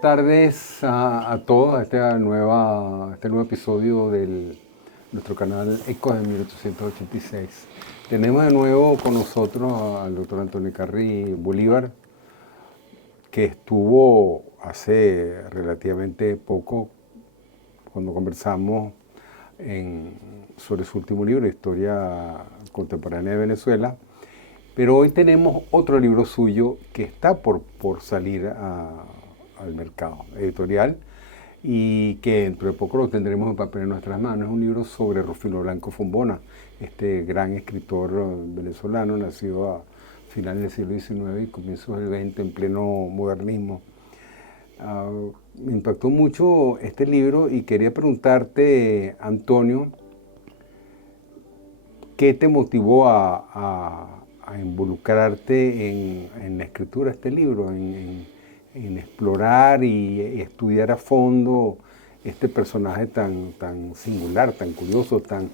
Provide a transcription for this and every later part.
buenas tardes a todos a este nuevo episodio de nuestro canal Ecos de 1886. Tenemos de nuevo con nosotros al doctor Antonio Carri Bolívar, que estuvo hace relativamente poco cuando conversamos sobre su último libro, Historia Contemporánea de Venezuela. Pero hoy tenemos otro libro suyo que está por salir al mercado editorial y que dentro de poco lo tendremos en papel en nuestras manos. Es un libro sobre Rufino Blanco Fombona, este gran escritor venezolano, nacido a finales del siglo XIX y comienzos del XX, en pleno modernismo. Me impactó mucho este libro y quería preguntarte, Antonio, ¿qué te motivó a involucrarte en la escritura de este libro, en explorar y estudiar a fondo este personaje tan singular, tan curioso, tan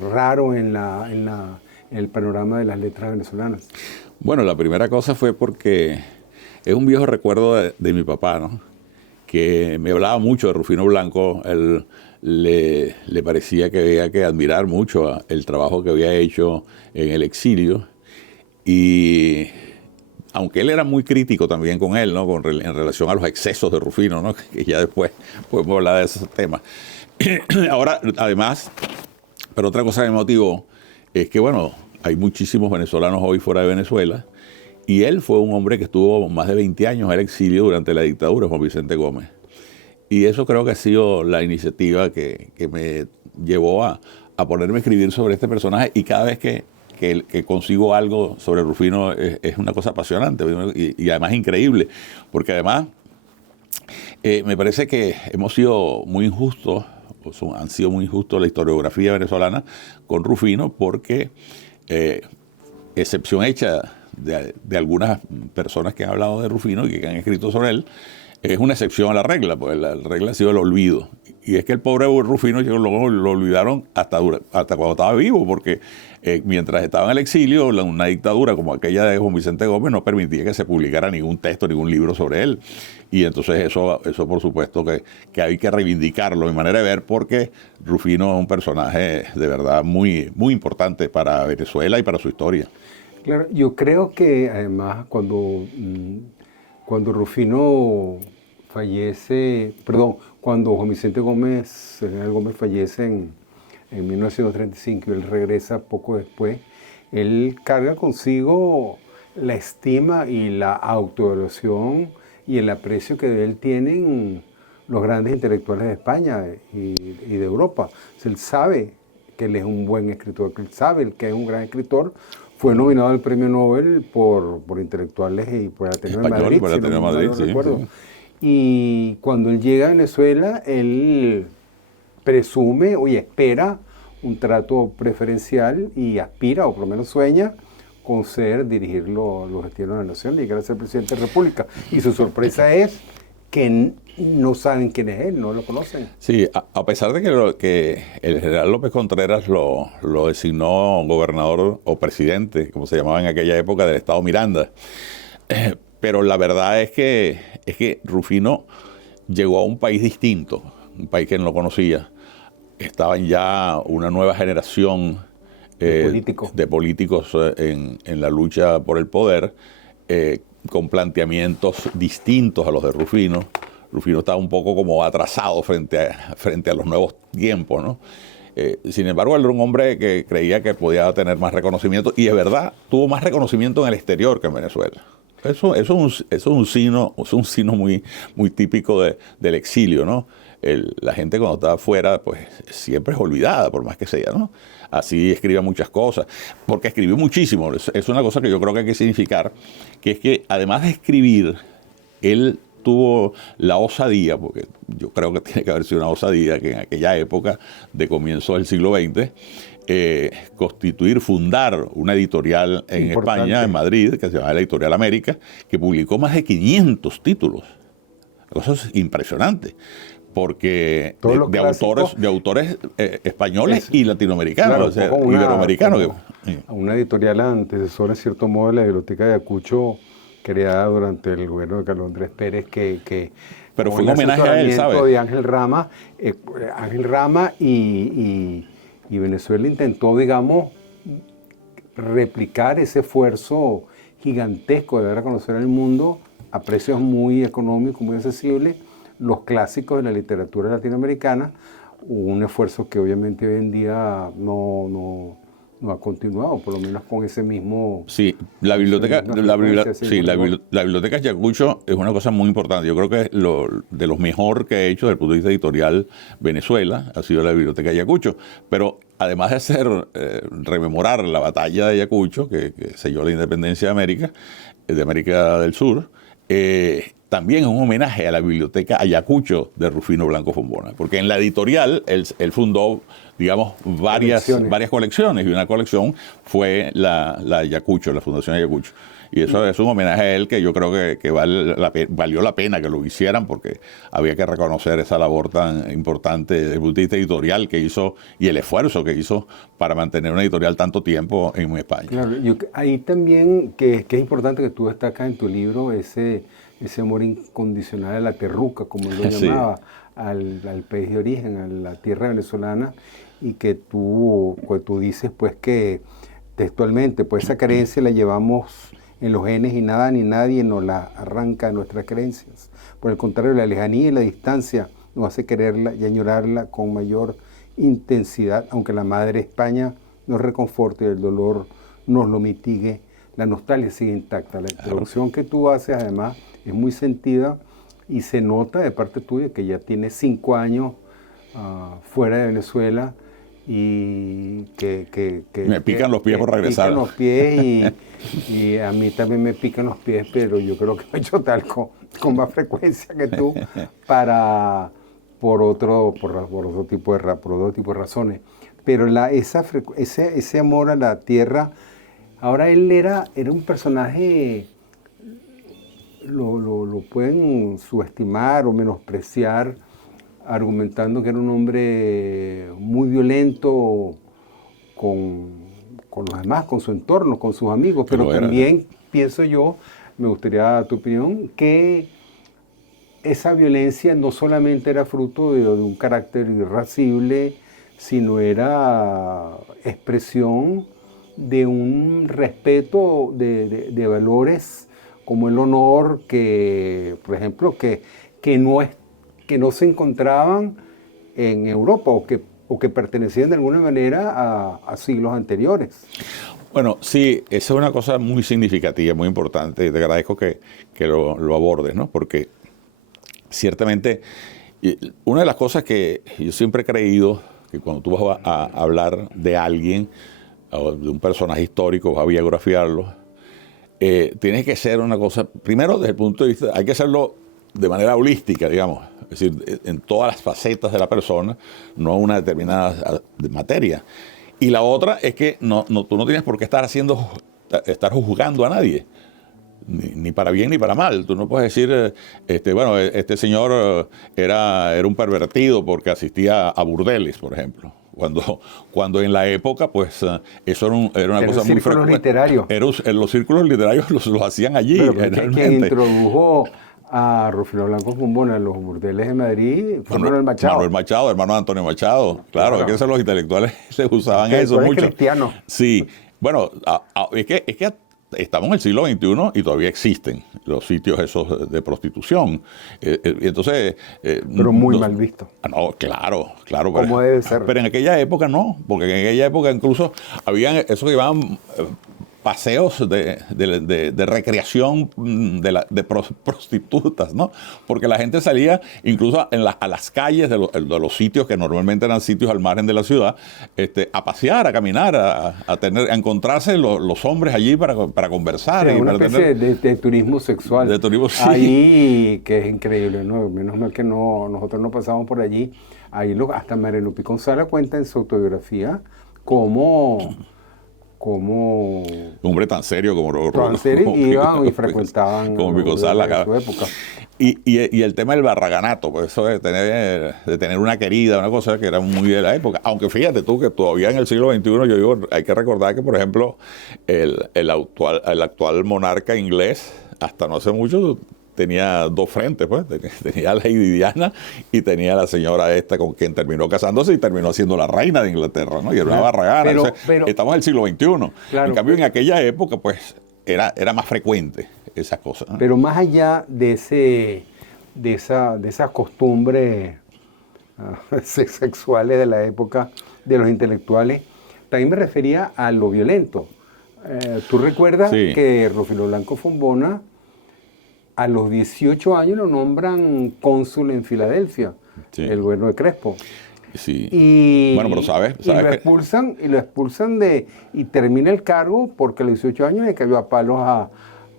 raro en el panorama de las letras venezolanas? Bueno, la primera cosa fue porque es un viejo recuerdo de mi papá, ¿no? Que me hablaba mucho de Rufino Blanco. Él le parecía que había que admirar mucho el trabajo que había hecho en el exilio. Y aunque él era muy crítico también con él, ¿no? En relación a los excesos de Rufino, ¿no? Que ya después podemos hablar de esos temas. Ahora, además, pero otra cosa que me motivó es que, bueno, hay muchísimos venezolanos hoy fuera de Venezuela, y él fue un hombre que estuvo más de 20 años en el exilio durante la dictadura de Juan Vicente Gómez. Y eso creo que ha sido la iniciativa que me llevó a ponerme a escribir sobre este personaje, y cada vez que consigo algo sobre Rufino es una cosa apasionante y además increíble, porque además me parece que hemos sido muy injustos, han sido muy injustos la historiografía venezolana con Rufino, porque excepción hecha de algunas personas que han hablado de Rufino y que han escrito sobre él, es una excepción a la regla, porque la regla ha sido el olvido. Y es que el pobre Rufino lo olvidaron hasta cuando estaba vivo, porque mientras estaba en el exilio, una dictadura como aquella de Juan Vicente Gómez no permitía que se publicara ningún texto, ningún libro sobre él. Y entonces eso por supuesto que hay que reivindicarlo, mi manera de ver, porque Rufino es un personaje de verdad muy, muy importante para Venezuela y para su historia. Claro, yo creo que además cuando Rufino fallece, cuando Juan Vicente Gómez, General Gómez, fallece en 1935 y él regresa poco después, él carga consigo la estima y la autoevaluación y el aprecio que de él tienen los grandes intelectuales de España y de Europa. O sea, él sabe que él es un buen escritor, que él sabe que es un gran escritor. Fue nominado al Premio Nobel por intelectuales y por el Ateneo de Madrid, por el Ateneo de Madrid, sí, recuerdo. Sí. Y cuando él llega a Venezuela, él presume y espera un trato preferencial y aspira, o por lo menos sueña, con dirigir los destinos de la nación, llegar a ser presidente de la República. Y su sorpresa es que no saben quién es él, no lo conocen. Sí, a pesar de que el general López Contreras lo designó gobernador o presidente, como se llamaba en aquella época, del estado Miranda. Pero la verdad es que Rufino llegó a un país distinto, un país que no lo conocía. Estaban ya una nueva generación de políticos en la lucha por el poder, con planteamientos distintos a los de Rufino. Rufino estaba un poco como atrasado frente a los nuevos tiempos, ¿no? Sin embargo, él era un hombre que creía que podía tener más reconocimiento, y de verdad tuvo más reconocimiento en el exterior que en Venezuela. Eso es un signo muy, muy típico del exilio, ¿no? La gente cuando está afuera, pues siempre es olvidada, por más que sea, ¿no? Así escribe muchas cosas, porque escribió muchísimo. Es una cosa que yo creo que hay que significar, que es que además de escribir, él tuvo la osadía, porque yo creo que tiene que haber sido una osadía, que en aquella época de comienzo del siglo XX, fundar una editorial en España, en Madrid, que se llamaba la Editorial América, que publicó más de 500 títulos. Eso es impresionante, porque de autores españoles y latinoamericanos, claro, o sea, iberoamericanos. Una editorial antecesora, en cierto modo, de la Biblioteca de Ayacucho, creada durante el gobierno de Carlos Andrés Pérez, pero fue un homenaje a él, ¿sabes? De Ángel Rama, y Venezuela intentó, digamos, replicar ese esfuerzo gigantesco de dar a conocer al mundo a precios muy económicos, muy accesibles, los clásicos de la literatura latinoamericana, un esfuerzo que obviamente hoy en día no ha continuado, por lo menos con ese mismo... Sí, la biblioteca Ayacucho es una cosa muy importante. Yo creo que es de los mejor que ha hecho desde el punto de vista editorial Venezuela, ha sido la biblioteca Ayacucho. Pero además de rememorar la batalla de Ayacucho, que selló la independencia de América del Sur, también es un homenaje a la biblioteca Ayacucho de Rufino Blanco Fombona, porque en la editorial él fundó, digamos, varias colecciones, y una colección fue la Ayacucho, la Fundación Ayacucho. Y eso es un homenaje a él que yo creo que valió la pena que lo hicieran, porque había que reconocer esa labor tan importante desde el punto de vista editorial que hizo y el esfuerzo que hizo para mantener una editorial tanto tiempo en España. Claro, ahí también que es importante que tú destacas en tu libro ese amor incondicional a la terruca, como él lo llamaba, sí, al país de origen, a la tierra venezolana, y que tú dices pues que textualmente pues esa carencia la llevamos en los genes y nada ni nadie nos la arranca de nuestras creencias. Por el contrario, la lejanía y la distancia nos hace quererla y añorarla con mayor intensidad, aunque la madre España nos reconforte y el dolor nos lo mitigue, la nostalgia sigue intacta. La introducción que tú haces además es muy sentida y se nota de parte tuya que ya tienes 5 años fuera de Venezuela y que me pican los pies por regresar. Me pican los pies y a mí también me pican los pies, pero yo creo que me he hecho tal con más frecuencia que tú por otro tipo de razones. Pero ese amor a la tierra, ahora él era un personaje, lo pueden subestimar o menospreciar, argumentando que era un hombre muy violento con los demás, con su entorno, con sus amigos, pero también pienso yo, me gustaría tu opinión, que esa violencia no solamente era fruto de un carácter irascible, sino era expresión de un respeto de valores como el honor, que, por ejemplo, que no se encontraban en Europa o que pertenecían de alguna manera a siglos anteriores. Bueno, sí, esa es una cosa muy significativa, muy importante, y te agradezco que lo abordes, ¿no? Porque ciertamente una de las cosas que yo siempre he creído, que cuando tú vas a hablar de alguien, o de un personaje histórico, vas a biografiarlo, tiene que ser una cosa, primero desde el punto de vista, hay que hacerlo de manera holística, digamos, es decir, en todas las facetas de la persona, no una determinada materia. Y la otra es que tú no tienes por qué estar juzgando a nadie, ni para bien ni para mal. Tú no puedes decir, bueno, este señor era un pervertido porque asistía a burdeles, por ejemplo. Cuando en la época, pues, eso era una cosa muy frecuente. Literarios. Los círculos literarios los hacían allí, generalmente. Quien introdujo a Rufino Blanco Fombona en los burdeles de Madrid fue Manuel Machado. Manuel Machado, hermano de Antonio Machado. Claro, es que los intelectuales se usaban eso mucho. Cristiano. Sí. Bueno, es que estamos en el siglo XXI y todavía existen los sitios esos de prostitución. Entonces... pero muy mal visto. No, claro. ¿Cómo debe ser? Pero en aquella época no, porque en aquella época incluso habían eso que llamaban paseos de recreación de prostitutas, ¿no? Porque la gente salía incluso a las calles de los sitios que normalmente eran sitios al margen de la ciudad, a pasear, a caminar, a encontrarse los hombres allí para conversar. Sí, una especie de turismo sexual. De turismo, sí. Ahí, que es increíble, ¿no? Menos mal que nosotros no pasamos por allí. Ahí hasta Mariano Piconzala cuenta en su autobiografía cómo un hombre tan serio como iban y frecuentaban como Piconzala en su época. Y el tema del barraganato, pues eso de tener una querida, una cosa que era muy de la época. Aunque fíjate tú que todavía en el siglo XXI, yo digo, hay que recordar que, por ejemplo, el actual monarca inglés hasta no hace mucho tenía dos frentes, pues. Tenía a Lady Diana y tenía a la señora esta con quien terminó casándose y terminó siendo la reina de Inglaterra, ¿no? Y era una barragana. Estamos en el siglo XXI. Claro, en cambio, en aquella época, pues, era más frecuente esas cosas, ¿no? Pero más allá de esas costumbres sexuales de la época de los intelectuales, también me refería a lo violento. ¿Tú recuerdas que Rufino Blanco Fombona a los 18 años lo nombran cónsul en Filadelfia, el gobierno de Crespo? Sí. Y, bueno, pero sabes y lo expulsan y termina el cargo porque a los 18 años le cayó a palos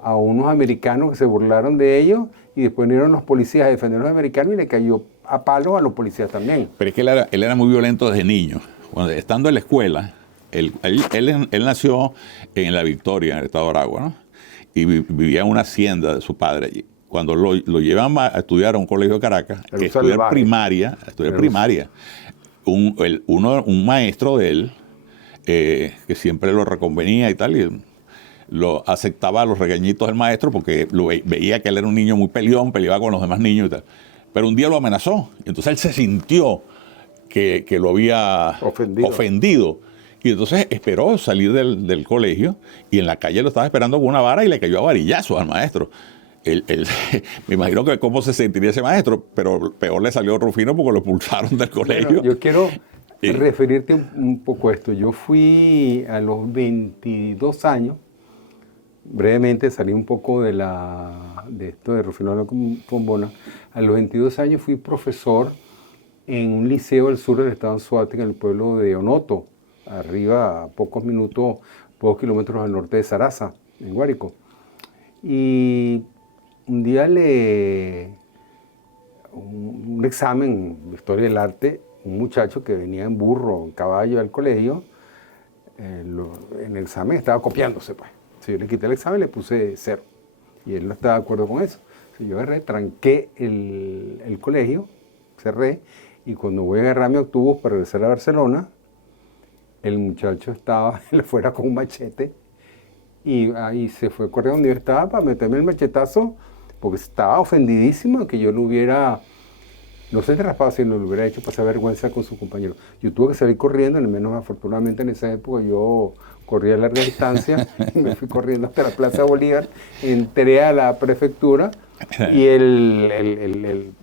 a unos americanos que se burlaron de ellos, y después vinieron los policías a defender a los americanos y le cayó a palos a los policías también. Pero es que él era muy violento desde niño. Estando en la escuela, él nació en La Victoria, en el estado de Aragua, ¿no? Y vivía en una hacienda de su padre allí. Cuando lo llevan a estudiar a un colegio de Caracas, a estudiar primaria, un maestro de él, que siempre lo reconvenía y tal, y lo aceptaba a los regañitos del maestro porque veía que él era un niño muy peleón, peleaba con los demás niños y tal. Pero un día lo amenazó. Entonces él se sintió que lo había ofendido. Y entonces esperó salir del colegio y en la calle lo estaba esperando con una vara y le cayó a varillazos al maestro. Me imagino que cómo se sentiría ese maestro, pero peor le salió Rufino porque lo expulsaron del colegio. Bueno, yo quiero referirte un poco a esto. Yo fui a los 22 años, brevemente salí un poco de esto de Rufino Blanco Fombona. A los 22 años fui profesor en un liceo del sur del estado de Anzoátegui, en el pueblo de Onoto, arriba a pocos kilómetros al norte de Saraza, en Guárico. Y un día un examen de historia del arte, un muchacho que venía en burro, en caballo al colegio, en el examen estaba copiándose, pues. Si yo le quité el examen, le puse 0. Y él no estaba de acuerdo con eso. Yo agarré, tranqué el colegio, cerré, y cuando voy a agarrar mi autobús para regresar a Barcelona, el muchacho estaba afuera con un machete y ahí se fue corriendo donde yo estaba para meterme el machetazo, porque estaba ofendidísimo que yo lo hubiera, no se raspado, sino lo hubiera hecho pasar vergüenza con su compañero. Yo tuve que salir corriendo, al menos afortunadamente en esa época yo corría a larga distancia y me fui corriendo hasta la Plaza Bolívar, entré a la prefectura y el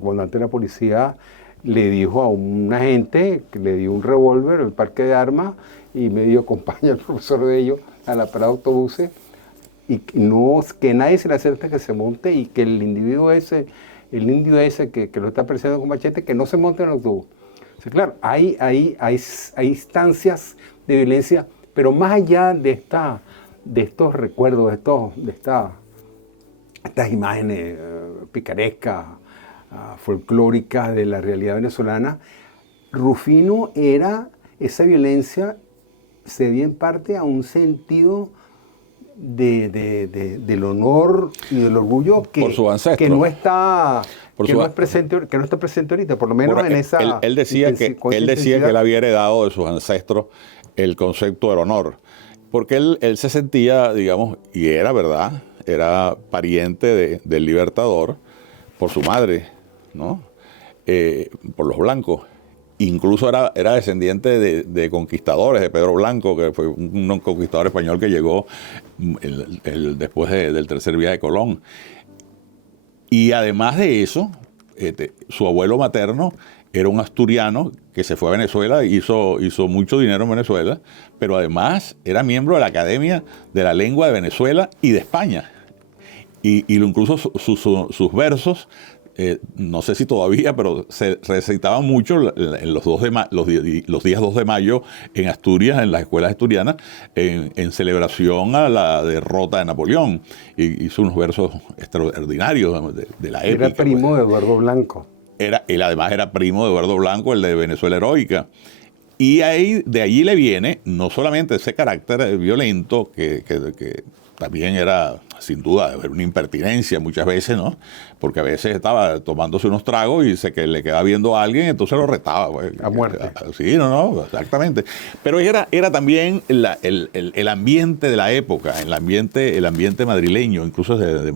comandante de la policía le dijo a un agente que le dio un revólver, el parque de armas, y me dio acompaña al profesor de ellos a la parada de autobuses, y que nadie se le acerque que se monte, y que el indio ese que lo está persiguiendo con machete, que no se monte en el autobús. O sea, claro, hay instancias de violencia, pero más allá de estos recuerdos, de estas imágenes picarescas, folclóricas de la realidad venezolana, Rufino esa violencia se debía en parte a un sentido del honor y del orgullo que no está presente ahorita, por lo menos en esa él decía que él había heredado de sus ancestros el concepto del honor, porque él se sentía, digamos, y era verdad, era pariente del Libertador por su madre, ¿no? Por los blancos. Incluso era descendiente de conquistadores, de Pedro Blanco, que fue un conquistador español que llegó después del tercer viaje de Colón. Y además de eso, su abuelo materno era un asturiano que se fue a Venezuela, hizo mucho dinero en Venezuela, pero además era miembro de la Academia de la Lengua de Venezuela y de España. Y incluso sus versos, no sé si todavía, pero se recitaban mucho en los días 2 de mayo en Asturias, en las escuelas asturianas, en celebración a la derrota de Napoleón. Y hizo unos versos extraordinarios de la época. Era primo de Eduardo Blanco. Él además era primo de Eduardo Blanco, el de Venezuela Heroica. Y de allí le viene no solamente ese carácter violento, que también sin duda, era una impertinencia muchas veces, ¿no? Porque a veces estaba tomándose unos tragos y que le quedaba viendo a alguien, entonces lo retaba. Pues. A muerte. Sí, no, exactamente. Pero era también el ambiente de la época, el ambiente madrileño, incluso desde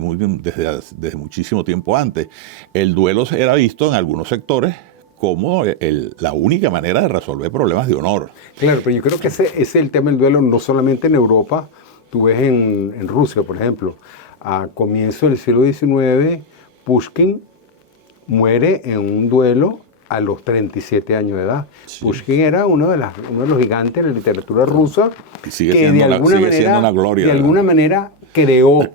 muchísimo tiempo antes. El duelo era visto en algunos sectores como la única manera de resolver problemas de honor. Claro, pero yo creo que ese es el tema del duelo, no solamente en Europa. Tú ves en Rusia, por ejemplo, a comienzos del siglo XIX, Pushkin muere en un duelo a los 37 años de edad. Sí. Pushkin era uno de los gigantes de la literatura rusa que de alguna manera creó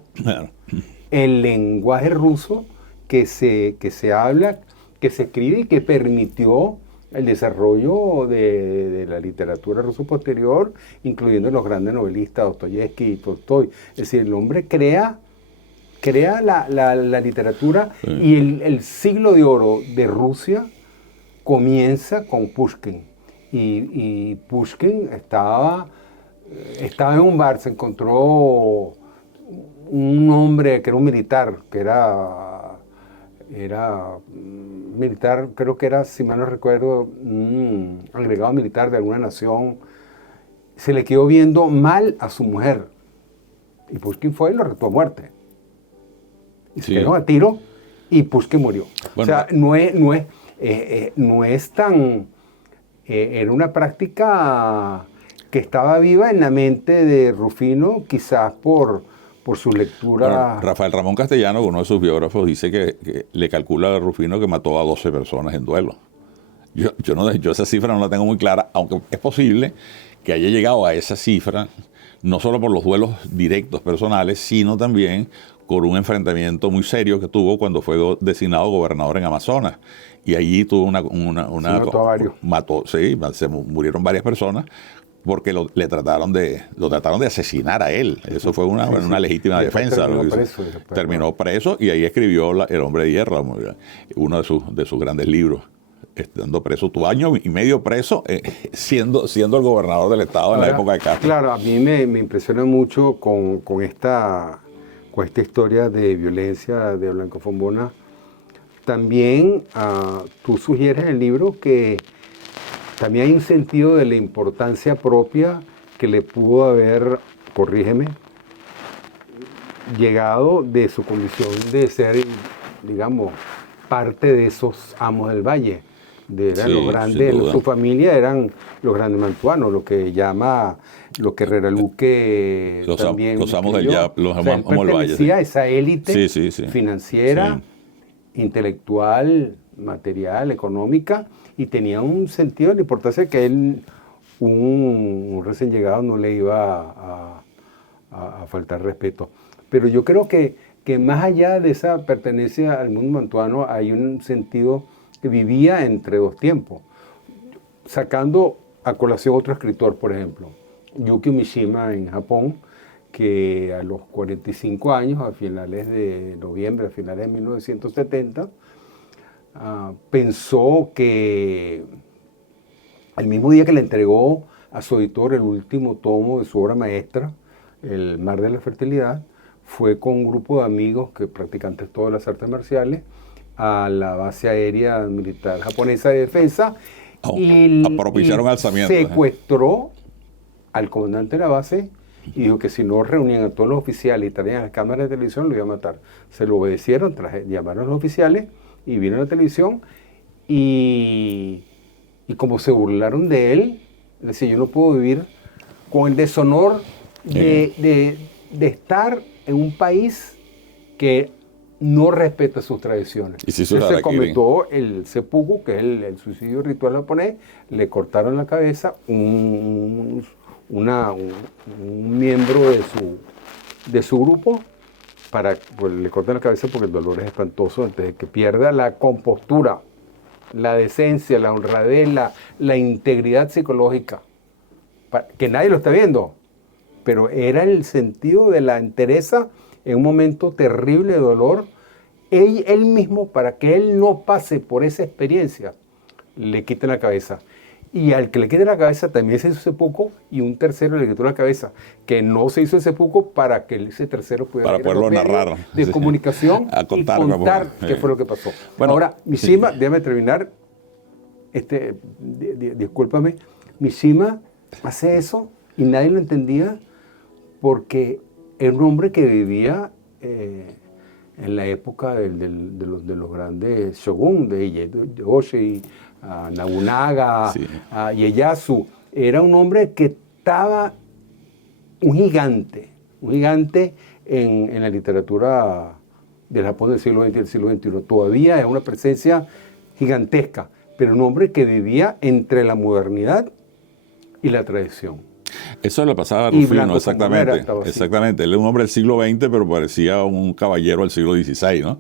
el lenguaje ruso que se habla, que se escribe y que permitió el desarrollo de la literatura rusa posterior, incluyendo los grandes novelistas Dostoyevsky y Tolstoy. Es decir, el hombre crea la literatura, sí. Y el siglo de oro de Rusia comienza con Pushkin. Y Pushkin estaba en un bar, se encontró un hombre que era un militar, que era militar, creo que era, si mal no recuerdo, un agregado militar de alguna nación. Se le quedó viendo mal a su mujer. Y Pushkin fue y lo retó a muerte. Y se quedó a tiro y Pushkin murió. Bueno, o sea, no es tan... era una práctica que estaba viva en la mente de Rufino, quizás por su lectura. Bueno, Rafael Ramón Castellano, uno de sus biógrafos, dice que le calcula a Rufino que mató a 12 personas en duelo. Yo esa cifra no la tengo muy clara, aunque es posible que haya llegado a esa cifra, no solo por los duelos directos personales, sino también por un enfrentamiento muy serio que tuvo cuando fue designado gobernador en Amazonas. Y allí tuvo se murieron varias personas porque lo trataron de asesinar a él. Eso fue una legítima defensa. Terminó preso y ahí escribió El Hombre de Hierro, uno de sus grandes libros. Estando preso, tu año y medio preso, siendo el gobernador del estado en la época de Castro. Claro, a mí me impresiona mucho con esta historia de violencia de Blanco Fombona. También tú sugieres en el libro que también hay un sentido de la importancia propia que le pudo haber, corrígeme, llegado de su condición de ser, digamos, parte de esos amos del valle. Los grandes, su familia eran los grandes mantuanos, lo que Herrera Luque también. Los amos del valle. Pertenecía a esa élite financiera, intelectual, material, económica, y tenía un sentido de la importancia que él, un recién llegado, no le iba a faltar respeto. Pero yo creo que más allá de esa pertenencia al mundo mantuano, hay un sentido que vivía entre dos tiempos. Sacando a colación otro escritor, por ejemplo, Yukio Mishima en Japón, que a los 45 años, a finales de noviembre, a finales de 1970, pensó que el mismo día que le entregó a su editor el último tomo de su obra maestra, El Mar de la Fertilidad, fue con un grupo de amigos que practicantes todas las artes marciales a la base aérea militar japonesa de defensa y propiciaron alzamiento. Secuestró al comandante de la base y dijo que si no reunían a todos los oficiales y traían las cámaras de televisión, lo iba a matar. Se lo obedecieron, llamaron a los oficiales y vieron la televisión y como se burlaron de él, decía, yo no puedo vivir con el deshonor de estar en un país que no respeta sus tradiciones. Se cometió el seppuku, que es el suicidio ritual japonés, le cortaron la cabeza, un miembro de su grupo, le cortan la cabeza porque el dolor es espantoso, antes de que pierda la compostura, la decencia, la honradez, la integridad psicológica, que nadie lo está viendo, pero era el sentido de la entereza en un momento terrible de dolor. Él mismo, para que él no pase por esa experiencia, le quitan la cabeza. y al que le quede la cabeza también se hizo ese poco, y un tercero le quitó la cabeza, que no se hizo ese poco para que ese tercero pudiera para ir a los poderlo medios narrar. de Sí. comunicación A y contar, contar pues, qué fue lo que pasó. Bueno, ahora, Mishima, déjame terminar, discúlpame, Mishima hace eso y nadie lo entendía porque era un hombre que vivía en la época de los grandes shogun, de Ieyasu, Nobunaga, Sí. Ieyasu. Era un hombre que estaba un gigante en la literatura del Japón del siglo XX y del siglo XXI. Todavía es una presencia gigantesca, pero un hombre que vivía entre la modernidad y la tradición. Eso le pasaba a Y Rufino, blanco como no era, exactamente. estaba así. Exactamente. Él es un hombre del siglo XX, pero parecía un caballero del siglo XVI, ¿no?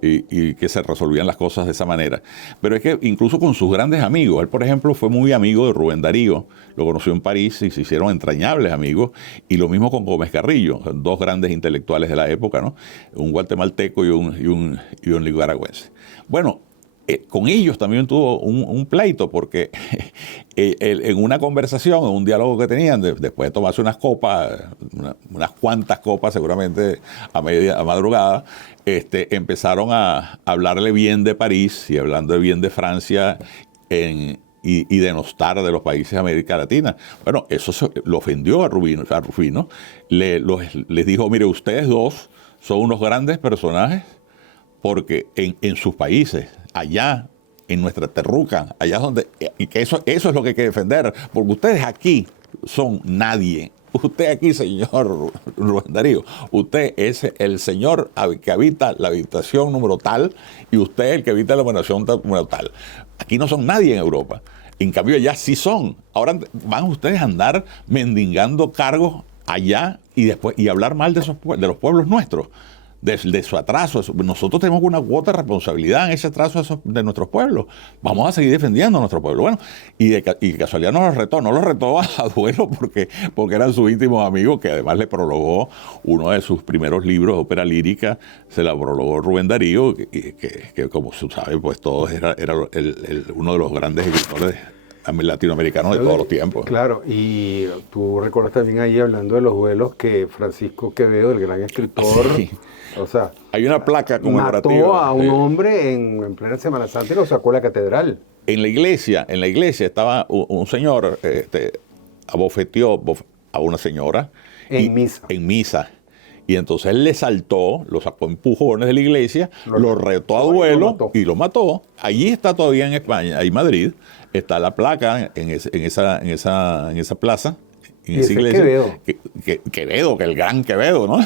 Y que se resolvían las cosas de esa manera. Pero es que incluso con sus grandes amigos, él por ejemplo fue muy amigo de Rubén Darío, lo conoció en París y se hicieron entrañables amigos, y lo mismo con Gómez Carrillo, dos grandes intelectuales de la época, ¿no? Un guatemalteco y un nicaragüense. Bueno, con ellos también tuvo un pleito, porque en una conversación, en un diálogo que tenían, después de tomarse unas copas, unas cuantas copas seguramente a madrugada, empezaron a hablarle bien de París y hablando bien de Francia y denostar de los países de América Latina. Bueno, eso lo ofendió a Rufino. Les dijo, mire, ustedes dos son unos grandes personajes porque en sus países, allá en nuestra terruca, allá donde, y que eso es lo que hay que defender, porque ustedes aquí son nadie. Usted aquí, señor Rubén Darío, usted es el señor que habita la habitación número tal y usted es el que habita la habitación número tal. Aquí no son nadie en Europa. En cambio, allá sí son. Ahora van ustedes a andar mendigando cargos allá y hablar mal de los pueblos nuestros. De su atraso. Nosotros tenemos una cuota de responsabilidad en ese atraso de nuestros pueblos. Vamos a seguir defendiendo a nuestro pueblo. Bueno, y casualidad no los retó a duelo porque eran sus íntimos amigos, que además le prologó uno de sus primeros libros, ópera lírica, se la prologó Rubén Darío, que como se sabe, pues todos era uno de los grandes escritores latinoamericanos de todos los tiempos. Claro, y tú recuerdas también ahí hablando de los duelos que Francisco Quevedo, el gran escritor, Sí. o sea, Hay una placa conmemorativa. mató a un hombre en plena Semana Santa y lo sacó a la catedral. En la iglesia estaba un señor, abofeteó a una señora. En misa. En misa. Y entonces él le saltó, lo sacó a empujones de la iglesia, lo retó a duelo y lo mató. Allí está todavía en España, ahí en Madrid, está la placa en esa plaza. En esa iglesia. Quevedo. Quevedo, que el gran Quevedo, ¿no?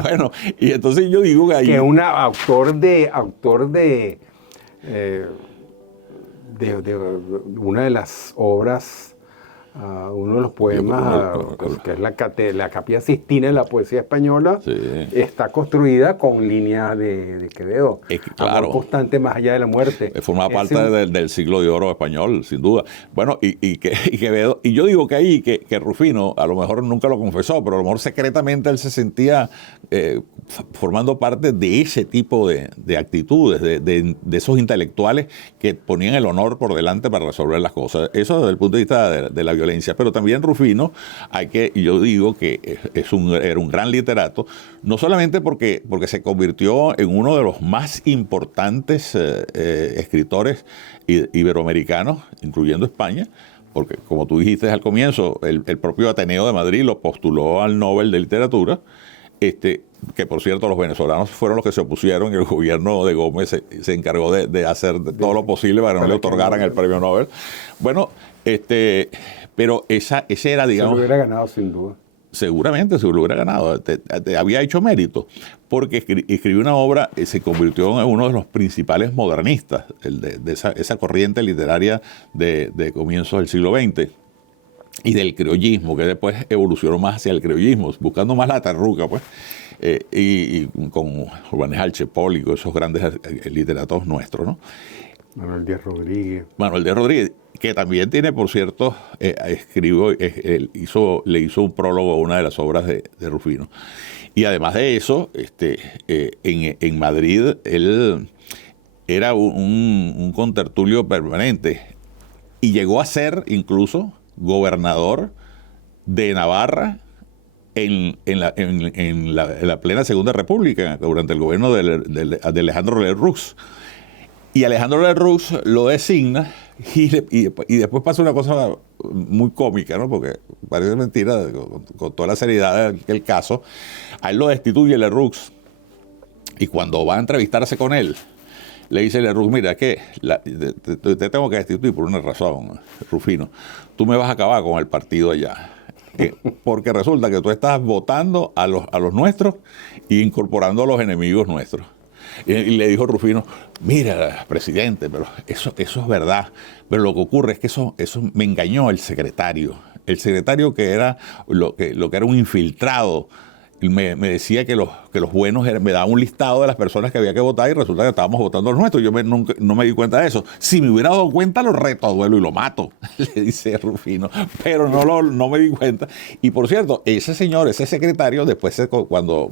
Bueno, y entonces yo digo que ahí... Que es un autor de una de las obras, uno de los poemas, que es la Capilla Sistina de la poesía española, Sí. está construida con líneas de Quevedo. Claro. Amor constante más allá de la muerte. Formaba parte del siglo de oro español, sin duda. Bueno, y Quevedo, y yo digo que ahí, que Rufino, a lo mejor nunca lo confesó, pero a lo mejor secretamente él se sentía formando parte de ese tipo de actitudes, de esos intelectuales que ponían el honor por delante para resolver las cosas. Eso desde el punto de vista de la violencia. Pero también Rufino, yo digo que era un gran literato, no solamente porque se convirtió en uno de los más importantes escritores iberoamericanos, incluyendo España, porque como tú dijiste al comienzo, el propio Ateneo de Madrid lo postuló al Nobel de Literatura, que por cierto los venezolanos fueron los que se opusieron y el gobierno de Gómez se encargó de hacer todo lo posible para que no le otorgaran el premio Nobel. Bueno, pero ese era, digamos... Se lo hubiera ganado sin duda. Seguramente se lo hubiera ganado. Había hecho mérito, porque escribió una obra, se convirtió en uno de los principales modernistas de esa corriente literaria de comienzos del siglo XX. Y del criollismo, que después evolucionó más hacia el criollismo, buscando más la terruca, pues, y con Juan Alchepol y con esos grandes literatos nuestros, ¿no? Manuel Díaz Rodríguez. Manuel Díaz Rodríguez, que también tiene, por cierto, le hizo un prólogo a una de las obras de Rufino. Y además de eso, en Madrid, él era un contertulio permanente. y llegó a ser incluso gobernador de Navarra en la plena Segunda República, durante el gobierno de Alejandro Lerroux. Y Alejandro Lerroux lo designa y después pasa una cosa muy cómica, ¿no? Porque parece mentira, con toda la seriedad del caso. A él lo destituye Lerroux y cuando va a entrevistarse con él, le dice Lerroux, mira, que te tengo que destituir por una razón, Rufino. Tú me vas a acabar con el partido allá. Porque resulta que tú estás votando a los nuestros e incorporando a los enemigos nuestros. Y le dijo Rufino, mira, presidente, pero eso es verdad. Pero lo que ocurre es que eso me engañó el secretario. El secretario que era lo que era un infiltrado. Me decía que los buenos me daba un listado de las personas que había que votar y resulta que estábamos votando a los nuestros. Yo no me di cuenta de eso. Si me hubiera dado cuenta, lo reto a duelo y lo mato, le dice Rufino. Pero no me di cuenta. Y por cierto, ese señor, ese secretario, después cuando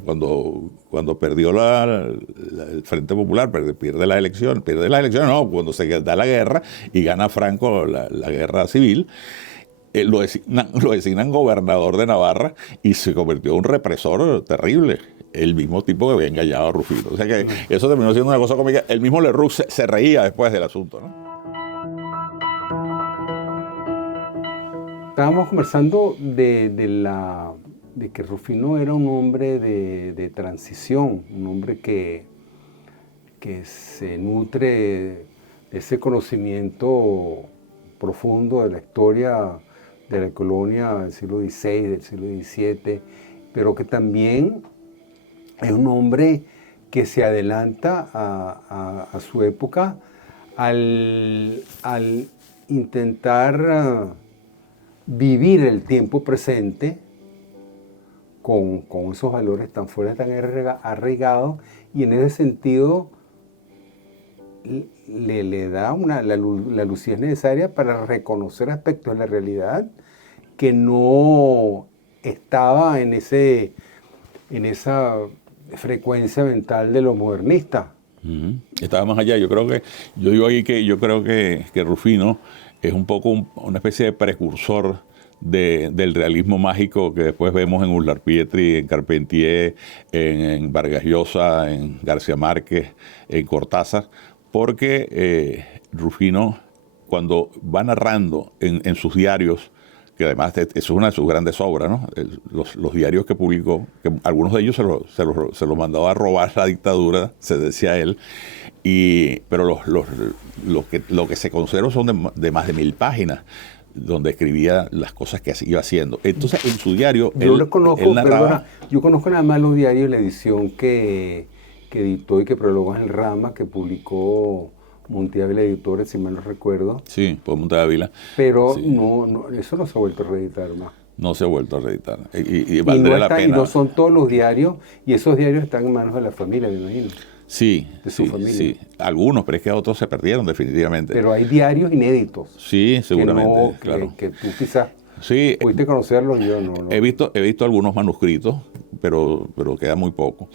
perdió el Frente Popular, pierde las elecciones, cuando se da la guerra y gana Franco la guerra civil, lo designan gobernador de Navarra y se convirtió en un represor terrible. El mismo tipo que había engañado a Rufino. O sea que eso terminó siendo una cosa cómica. El mismo Lerroux se reía después del asunto, ¿no? Estábamos conversando de que Rufino era un hombre de transición, un hombre que se nutre de ese conocimiento profundo de la historia de la colonia del siglo XVI, del siglo XVII, pero que también es un hombre que se adelanta a su época al intentar vivir el tiempo presente con esos valores tan fuertes, tan arraigados, y en ese sentido le da la lucidez necesaria para reconocer aspectos de la realidad que no estaba en esa frecuencia mental de los modernistas. Estaba más allá. Yo creo que Rufino es un poco una especie de precursor del realismo mágico que después vemos en Urlar Pietri, en Carpentier, en Vargas Llosa, en García Márquez, en Cortázar, porque Rufino, cuando va narrando en sus diarios, que además eso es una de sus grandes obras, ¿no? Los diarios que publicó, que algunos de ellos se los mandaba a robar la dictadura, se decía él, pero lo que se conserva son de más de 1000 páginas, donde escribía las cosas que iba haciendo. Entonces, en su diario, él narraba... Yo conozco nada más los diarios, la edición que editó y que prologó en el Rama, que publicó Monte Ávila Editores, si mal no recuerdo. Sí, pues Monte Ávila. Pero sí. Eso no se ha vuelto a reeditar más. No se ha vuelto a reeditar. Y valdría la pena. Y no son todos los diarios, y esos diarios están en manos de la familia, me imagino. Sí, de su familia. Sí. Algunos, pero es que otros se perdieron definitivamente. Pero hay diarios inéditos. Sí, seguramente, claro. Que tú quizás sí, pudiste conocerlos, yo no. He visto algunos manuscritos, pero queda muy poco.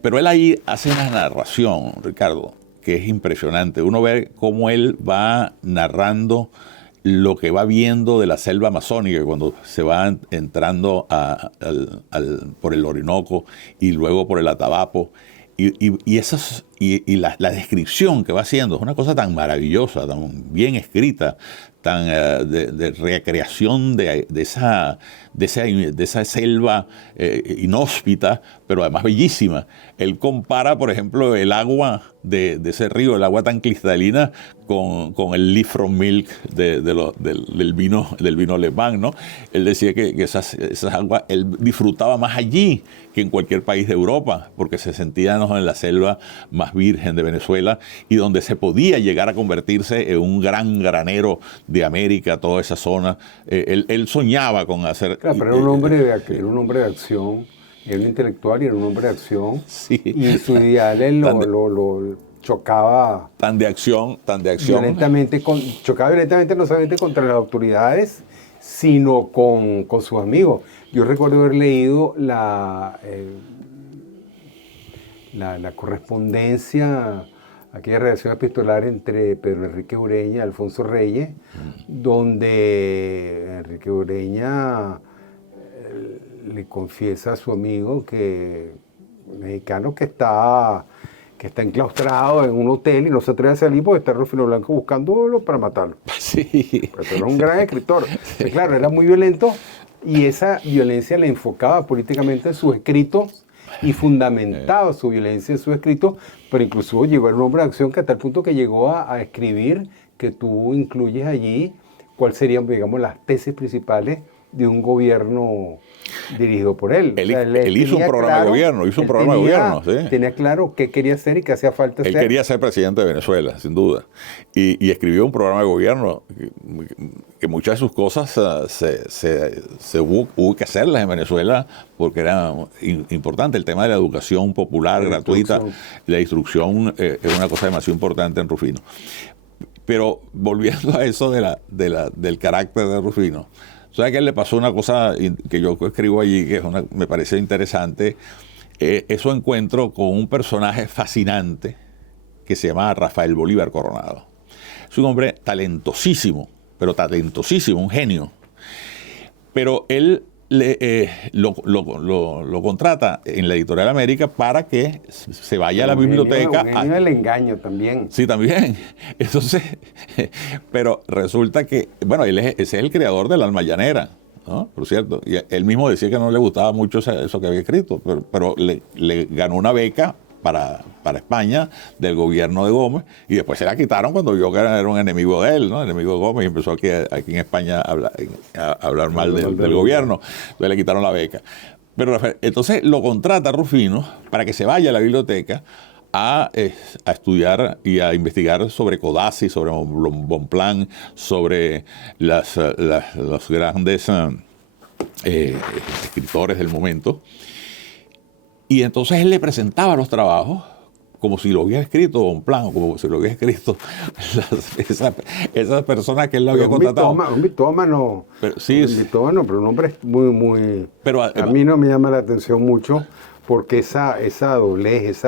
Pero él ahí hace una narración, Ricardo, que es impresionante. Uno ve cómo él va narrando lo que va viendo de la selva amazónica, cuando se va entrando por el Orinoco y luego por el Atabapo. Y la descripción que va haciendo es una cosa tan maravillosa, tan bien escrita, tan de recreación de esa selva inhóspita, pero además bellísima. Él compara, por ejemplo, el agua de ese río, el agua tan cristalina, con el leaf from milk del vino alemán, ¿no? Él decía que esas aguas, él disfrutaba más allí que en cualquier país de Europa, porque se sentía en la selva más virgen de Venezuela y donde se podía llegar a convertirse en un gran granero de América, toda esa zona. Él soñaba con hacer... Claro, pero era un hombre de acción, era un intelectual y era un hombre de acción. Sí. Y su ideal él lo chocaba... Tan de acción. Chocaba violentamente no solamente contra las autoridades, sino con sus amigos. Yo recuerdo haber leído la correspondencia aquella redacción epistolar entre Pedro Enrique Ureña y Alfonso Reyes, donde Enrique Ureña le confiesa a su amigo que mexicano que está enclaustrado en un hotel y no se atreve a salir porque está Rufino Blanco buscándolo para matarlo. Sí. Pero era un gran escritor. Claro, era muy violento y esa violencia la enfocaba políticamente en sus escritos y fundamentaba su violencia en sus escritos, pero incluso llegó a un hombre de acción que hasta el punto que llegó a escribir, que tú incluyes allí, cuáles serían, digamos, las tesis principales de un gobierno dirigido por él. Él hizo un programa de gobierno, sí. Tenía claro qué quería hacer y qué hacía falta hacer. Él quería ser presidente de Venezuela, sin duda. Y escribió un programa de gobierno que muchas de sus cosas hubo que hacerlas en Venezuela porque era importante. El tema de la educación popular, gratuita, la instrucción es una cosa demasiado importante en Rufino. Pero volviendo a eso del carácter de Rufino, ¿sabes que le pasó una cosa que yo escribo allí, que me pareció interesante? Es su encuentro con un personaje fascinante que se llama Rafael Bolívar Coronado. Es un hombre talentosísimo, un genio. Pero él lo contrata en la Editorial América para que se vaya a la biblioteca. Un genio del engaño también. Sí, también. Entonces, pero resulta que, bueno, ese es el creador del Alma Llanera, ¿no? Por cierto, y él mismo decía que no le gustaba mucho eso que había escrito, pero le ganó una beca para España del gobierno de Gómez y después se la quitaron cuando vio que era un enemigo de él, ¿no? Enemigo de Gómez, y empezó aquí en España a hablar mal del gobierno. Entonces le quitaron la beca. Pero entonces lo contrata Rufino para que se vaya a la biblioteca a estudiar y a investigar sobre Codazzi, sobre Bonpland, sobre los grandes escritores del momento. Y entonces él le presentaba los trabajos como si lo hubiera escrito Bonpland, o como si lo hubiera escrito esa persona que él lo había contratado. Un mitómano, pero un hombre muy... Pero, a mí no me llama la atención mucho porque esa doblez,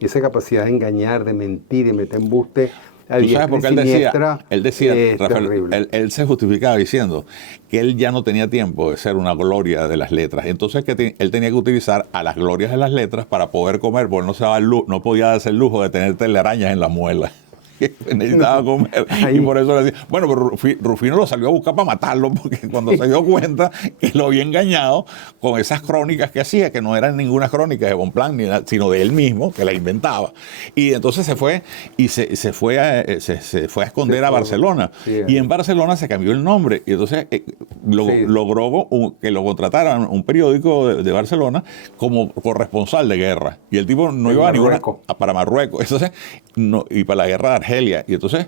esa capacidad de engañar, de mentir, de meter embuste... ¿Tú sabes por qué él decía, Rafael, él se justificaba diciendo que él ya no tenía tiempo de ser una gloria de las letras, entonces que él tenía que utilizar a las glorias de las letras para poder comer, porque no podía darse el lujo de tener telarañas en las muelas. Que necesitaba comer. Y por eso le decía, bueno, pero Rufino lo salió a buscar para matarlo, porque cuando se dio cuenta que lo había engañado con esas crónicas que hacía, que no eran ninguna crónica de Bonpland, sino de él mismo, que la inventaba. Y entonces se fue a esconder a Barcelona. Sí, y en Barcelona se cambió el nombre. Y entonces logró que lo contrataran un periódico de Barcelona como corresponsal de guerra. Y el tipo no iba a ninguna para Marruecos. Entonces, y para la guerra de Argelia, y entonces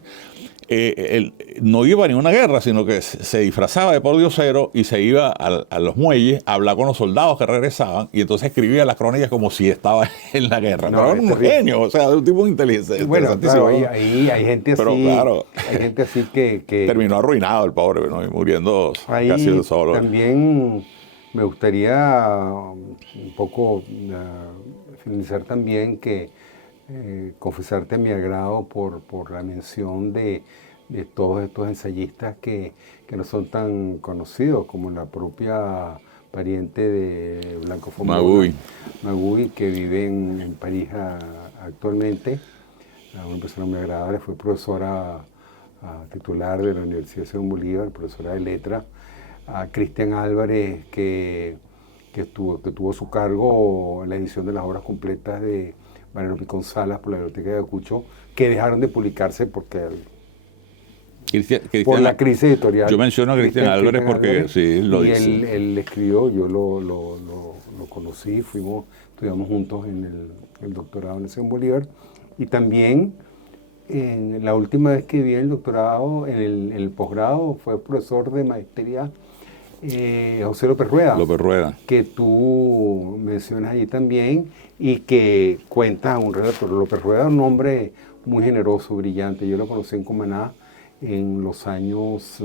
él no iba a ninguna guerra, sino que se disfrazaba de pordiosero y se iba a los muelles a hablar con los soldados que regresaban, y entonces escribía las crónicas como si estaba en la guerra. No, era un genio, o sea, un tipo inteligente. Bueno, claro, ahí hay gente así, claro, hay gente así que terminó arruinado el pobre, ¿no? Y muriendo casi solo. También me gustaría un poco finalizar también confesarte mi agrado por la mención de todos estos ensayistas que no son tan conocidos, como la propia pariente de Blanco Fontana, Magui, que vive en París actualmente. Una persona muy agradable, fue profesora titular de la Universidad de Simón Bolívar, profesora de letras. A Cristian Álvarez, que tuvo a su cargo la edición de las obras completas de Mariano Picón Salas por la Biblioteca de Ayacucho, que dejaron de publicarse porque por la crisis editorial. Yo menciono a Cristian Álvarez porque sí, lo dice. Él escribió, yo lo conocí, estudiamos juntos en el doctorado en Simón Bolívar, y también la última vez que vi el doctorado, en el posgrado, fue profesor de maestría José López Rueda, que tú mencionas allí también y que cuenta a un relator. López Rueda, un hombre muy generoso, brillante. Yo lo conocí en Cumaná en los años...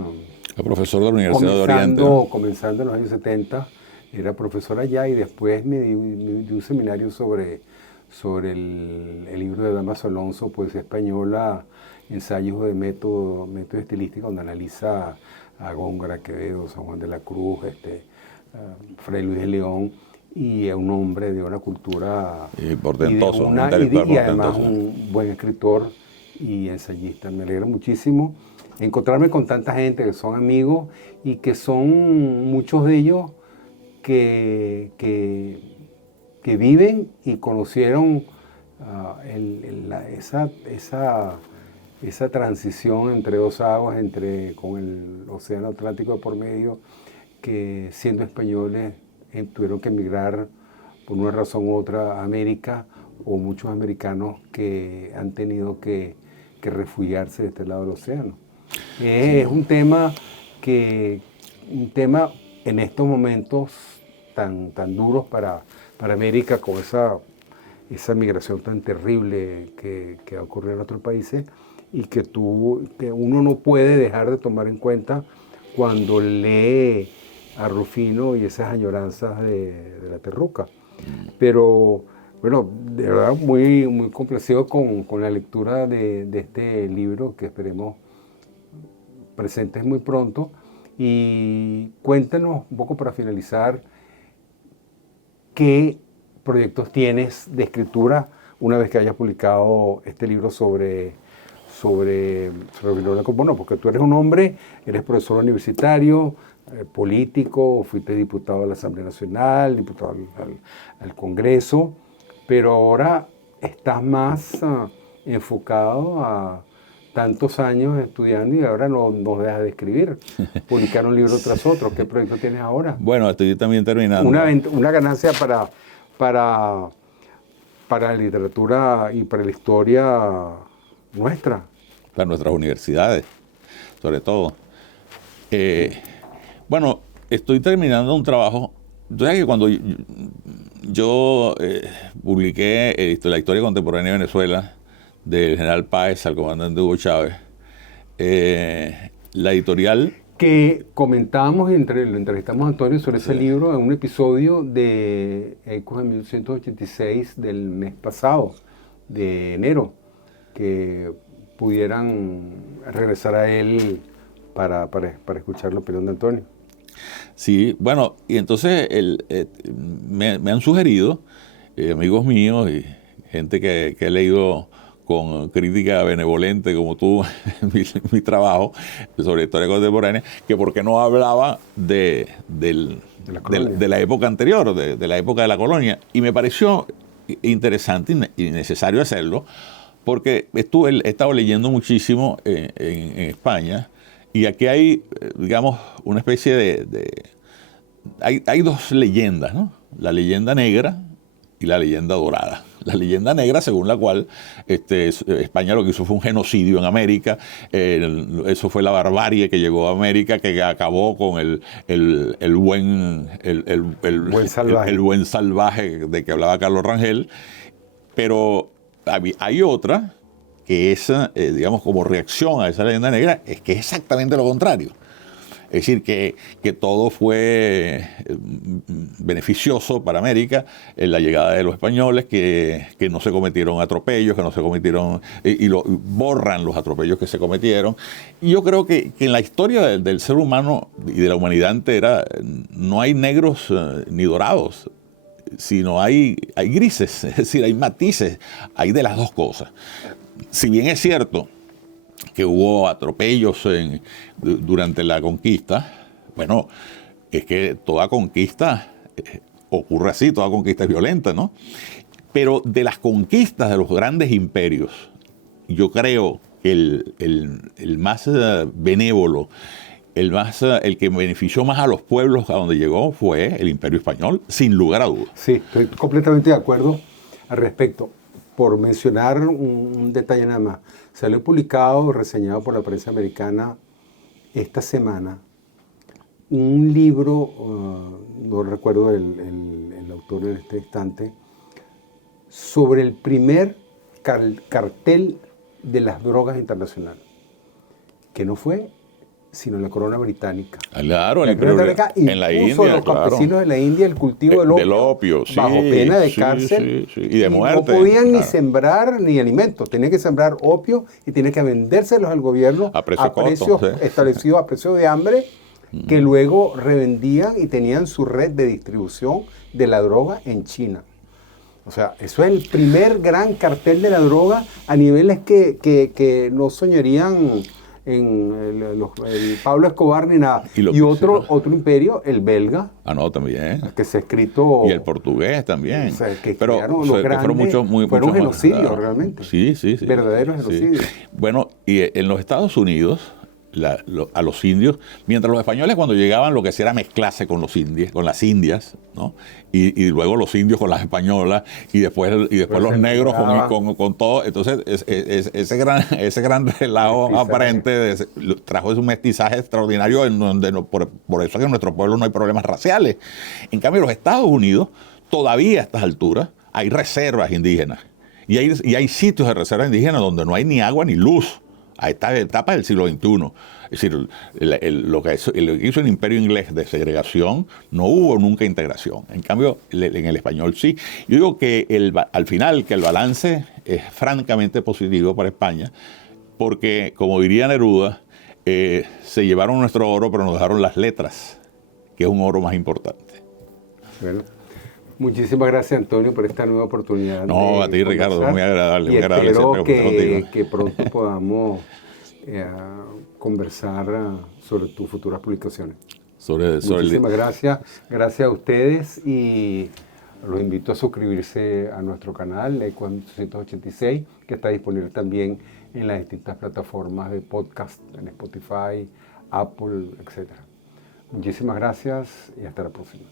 El profesor de la Universidad de Oriente, ¿no? Comenzando en los años 70, era profesor allá y después me dio un seminario sobre sobre el libro de Damaso Alonso, Poesía Española, ensayos de método estilístico, donde analiza a Góngora, Quevedo, San Juan de la Cruz, Fray Luis de León, y es un hombre de una cultura portentoso, y además un buen escritor y ensayista. Me alegra muchísimo encontrarme con tanta gente que son amigos y que son muchos de ellos que viven y conocieron esa transición entre dos aguas, con el océano Atlántico por medio, que siendo españoles tuvieron que emigrar por una razón u otra a América, o muchos americanos que han tenido que refugiarse de este lado del océano. Sí. Es un tema en estos momentos tan duros para América, con esa migración tan terrible que ha ocurrido en otros países, y que uno no puede dejar de tomar en cuenta cuando lee a Rufino y esas añoranzas de la terruca. Pero bueno, de verdad muy, muy complacido con la lectura de este libro, que esperemos presentes muy pronto. Y cuéntanos un poco, para finalizar, qué proyectos tienes de escritura una vez que hayas publicado este libro sobre bueno, porque tú eres un hombre, eres profesor universitario, político, fuiste diputado de la Asamblea Nacional, diputado al Congreso, pero ahora estás más enfocado a tantos años estudiando, y ahora no dejas de escribir, publicar un libro tras otro. ¿Qué proyecto tienes ahora? Bueno, estoy también terminando. Una ganancia para la literatura y para la historia nuestra. Para nuestras universidades, sobre todo. Bueno, estoy terminando un trabajo. Tú sabes que cuando yo publiqué la historia contemporánea de Venezuela, del general Páez al comandante Hugo Chávez, la editorial... Que comentábamos, lo entrevistamos a Antonio sobre ese libro en un episodio de Ecos de 1886 del mes pasado, de enero, que pudieran regresar a él para escuchar la opinión de Antonio. Sí, bueno, y entonces me han sugerido, amigos míos y gente que he leído con crítica benevolente como tú mi trabajo sobre historia contemporánea, que por qué no hablaba de la época anterior, de la época de la colonia. Y me pareció interesante y necesario hacerlo, porque he estado leyendo muchísimo en España, y aquí hay, digamos, una especie hay dos leyendas, ¿no? La leyenda negra y la leyenda dorada. La leyenda negra, según la cual España lo que hizo fue un genocidio en América. Eso fue la barbarie que llegó a América, que acabó con el buen salvaje de que hablaba Carlos Rangel. Pero hay otra que es, digamos, como reacción a esa leyenda negra, es que es exactamente lo contrario. Es decir, que todo fue beneficioso para América en la llegada de los españoles, que no se cometieron atropellos, que no se cometieron, y borran los atropellos que se cometieron. Y yo creo que en la historia del ser humano y de la humanidad entera no hay negros ni dorados, sino hay grises, es decir, hay matices, hay de las dos cosas. Si bien es cierto que hubo atropellos durante la conquista, bueno, es que toda conquista ocurre así, toda conquista es violenta, ¿no? Pero de las conquistas de los grandes imperios, yo creo que el más benévolo, el que benefició más a los pueblos a donde llegó, fue el Imperio Español, sin lugar a dudas. Sí, estoy completamente de acuerdo al respecto. Por mencionar un detalle nada más, salió publicado, reseñado por la prensa americana esta semana, un libro, no recuerdo el autor en este instante, sobre el primer cartel de las drogas internacional, que no fue sino en la corona británica. Claro, La corona británica en la impuso India, a los campesinos de la India el cultivo del opio, sí, bajo pena de cárcel y de muerte. No podían ni claro. sembrar ni alimentos, tenían que sembrar opio y tenían que vendérselos al gobierno A precio precios costo, sí. establecidos a precios de hambre, que luego revendían y tenían su red de distribución de la droga en China. O sea, eso es el primer gran cartel de la droga a niveles que no soñarían el Pablo Escobar ni nada. Y otro imperio, el belga. Ah, no, también. Que se ha escrito... Y el portugués también. O sea, que pero fueron genocidios realmente. Sí. Verdaderos genocidios. Sí. Bueno, y en los Estados Unidos, a los indios, mientras los españoles cuando llegaban lo que hacían era mezclarse con las indias, ¿no? Y luego los indios con las españolas, y después los negros con todo. Entonces, ese gran relajo aparente trajo ese mestizaje extraordinario en donde por eso es que en nuestro pueblo no hay problemas raciales. En cambio, en los Estados Unidos, todavía a estas alturas, hay reservas indígenas. Y hay sitios de reservas indígenas donde no hay ni agua ni luz. A esta etapa del siglo XXI. Es decir, lo que hizo el imperio inglés de segregación, no hubo nunca integración. En cambio, en el español sí. Yo digo que al final que el balance es francamente positivo para España, porque, como diría Neruda, se llevaron nuestro oro, pero nos dejaron las letras, que es un oro más importante. Bueno. Muchísimas gracias, Antonio, por esta nueva oportunidad. No, a ti, Ricardo, muy agradable. Y muy agradable espero que pronto podamos conversar sobre tus futuras publicaciones. Muchísimas gracias. Gracias a ustedes y los invito a suscribirse a nuestro canal, ECO 886, que está disponible también en las distintas plataformas de podcast, en Spotify, Apple, etc. Muchísimas gracias y hasta la próxima.